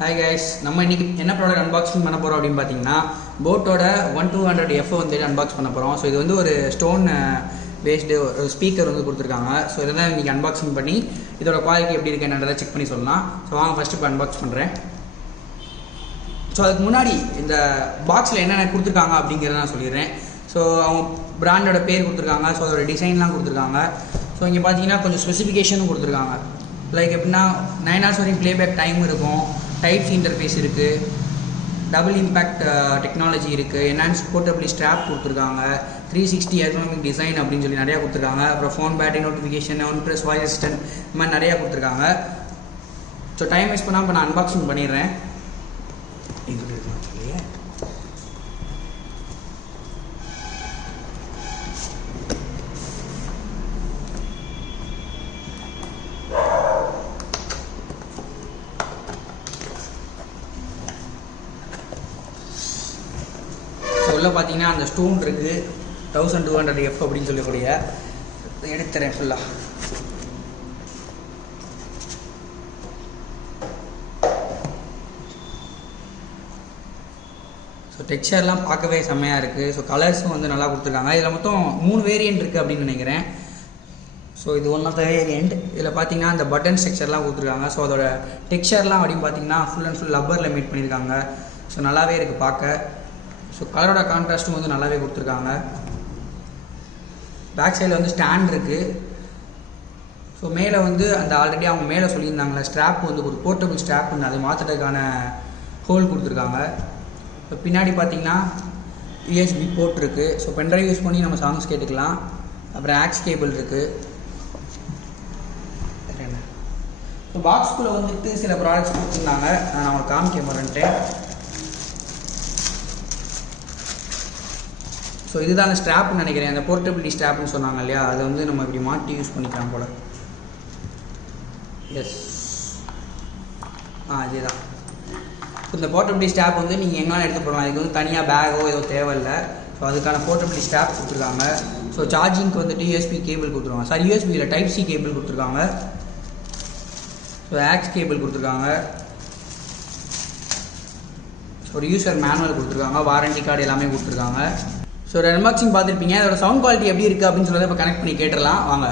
Hi guys, நம்ம இன்றைக்கி என்ன ப்ராடக்ட் அன்பாக்சிங் பண்ண போகிறோம் அப்படின்னு பார்த்தீங்கன்னா போட்டோட 1200F வந்து அன்பாக்ஸ் பண்ண போகிறோம். ஸோ இது வந்து ஒரு ஸ்டோன் பேஸ்டு ஒரு ஸ்பீக்கர் வந்து கொடுத்துருக்காங்க. ஸோ இதை தான் இன்றைக்கி அன்பாக்சிங் பண்ணி இதோட குவாலிட்டி எப்படி இருக்குது என்னன்றதை செக் பண்ணி சொல்லலாம். ஸோ வாங்க ஃபஸ்ட்டு இப்போ அன்பாக்ஸ் பண்ணுறேன். ஸோ அதுக்கு முன்னாடி இந்த பாக்ஸில் என்னென்ன கொடுத்துருக்காங்க அப்படிங்கிறத நான் சொல்லிடுறேன். ஸோ அவங்க பிராண்டோட பேர் கொடுத்துருக்காங்க. ஸோ அதோட டிசைன்லாம் கொடுத்துருக்காங்க. ஸோ இங்கே பார்த்தீங்கன்னா கொஞ்சம் ஸ்பெசிஃபிகேஷனும் கொடுத்துருக்காங்க. லைக் எப்படின்னா 9 hours வரைக்கும் ப்ளேபேக் டைம் இருக்கும், டைப் இன்டர்ஃபேஸ் இருக்குது, டபுள் இம்பேக்ட் டெக்னாலஜி இருக்குது, என்ஹான்ஸ் போர்ட்டபிள் ஸ்ட்ராப் கொடுத்துருக்காங்க, 360 எர்கனாமிக் டிசைன் அப்படின்னு சொல்லி நிறையா கொடுத்துருக்காங்க. அப்புறம் phone battery notification, one plus voice assistant, இந்த மாதிரி நிறையா கொடுத்துருக்காங்க. ஸோ டைம் வேஸ்ட் பண்ணால் இப்போ நான் அன்பாக்சிங் பண்ணிடுறேன். உள்ள பார்த்தீங்கன்னா அந்த ஸ்டோன் இருக்குது, 1200F அப்படின்னு சொல்லக்கூடிய எடுத்துறேன் ஃபுல்லாக. ஸோ டெக்ஸ்சர்லாம் பார்க்கவே செம்மையாக இருக்குது. ஸோ கலர்ஸும் வந்து நல்லா கொடுத்துருக்காங்க. இதில் மொத்தம் 3 வேரியண்ட் இருக்குது அப்படின்னு நினைக்கிறேன். ஸோ இது ஒன் ஆஃப் த வேரியண்ட். இதில் பார்த்தீங்கன்னா அந்த பட்டன் ஸ்ட்ரக்சர்லாம் கொடுத்துருக்காங்க. ஸோ அதோட டெக்ஸ்சர்லாம் அப்படின்னு பார்த்தீங்கன்னா ஃபுல் அண்ட் ஃபுல் லப்பரில் மேட் பண்ணியிருக்காங்க. ஸோ நல்லாவே இருக்குது பார்க்க. ஸோ கலரோட கான்ட்ராஸ்ட்டும் வந்து நல்லாவே கொடுத்துருக்காங்க. பேக் சைடில் வந்து ஸ்டாண்ட் இருக்குது. ஸோ மேலே வந்து அந்த ஆல்ரெடி அவங்க மேலே சொல்லியிருந்தாங்களே ஸ்ட்ராப் வந்து ஒரு போர்ட்டபிள் ஸ்ட்ராப் வந்து அதை மாற்றுறதுக்கான ஹோல் கொடுத்துருக்காங்க. இப்போ பின்னாடி பார்த்தீங்கன்னா யூஎஸ்பி போர்ட் இருக்குது. ஸோ பென்ட்ரைவ் யூஸ் பண்ணி நம்ம சாங்ஸ் கேட்டுக்கலாம். அப்புறம் ஆக்ஸ் கேபிள் இருக்குது. ஸோ பாக்ஸ்குள்ளே வந்துட்டு சில ப்ராடக்ட்ஸ் கொடுத்துருந்தாங்க, நான் அவங்க காமிக்க மறந்துட்டேன். ஸோ இதுதான் அந்த ஸ்ட்ராப்னு நினைக்கிறேன், அந்த போர்ட்டபிலிட்டி ஸ்ட்ராப்னு சொன்னாங்க இல்லையா, அதை வந்து நம்ம இப்படி மாட்டி யூஸ் பண்ணிக்கலாம் போல். எஸ், இதே தான். இந்த போர்ட்டபிலிட்டி ஸ்ட்ராப் வந்து நீங்கள் எங்கே எடுத்து போடலாம். இதுக்கு வந்து தனியாக பேக்கோ ஏதோ தேவையில்லை. ஸோ அதுக்கான போர்ட்டபிலிட்டி ஸ்ட்ராப் கொடுத்துருக்காங்க. ஸோ சார்ஜிங்க்கு வந்துட்டு யூஎஸ்பி கேபிள் கொடுத்துருக்காங்க. சாரி, யூஎஸ்பியில் டைப் சி கேபிள் கொடுத்துருக்காங்க. ஸோ ஆக்ஸ் கேபிள் கொடுத்துருக்காங்க. ஸோ ஒரு யூசர் மேனுவல் கொடுத்துருக்காங்க, வாரண்டி கார்டு எல்லாமே கொடுத்துருக்காங்க. ஸோ ஒரு அன்பாக்சிங் பார்த்துருப்பீங்க. அதோட சவுண்ட் குவாலிட்டி எப்படி இருக்குது அப்படின்னு சொல்கிறத இப்போ கனெக்ட் பண்ணி கேட்டுடலாம் வாங்க.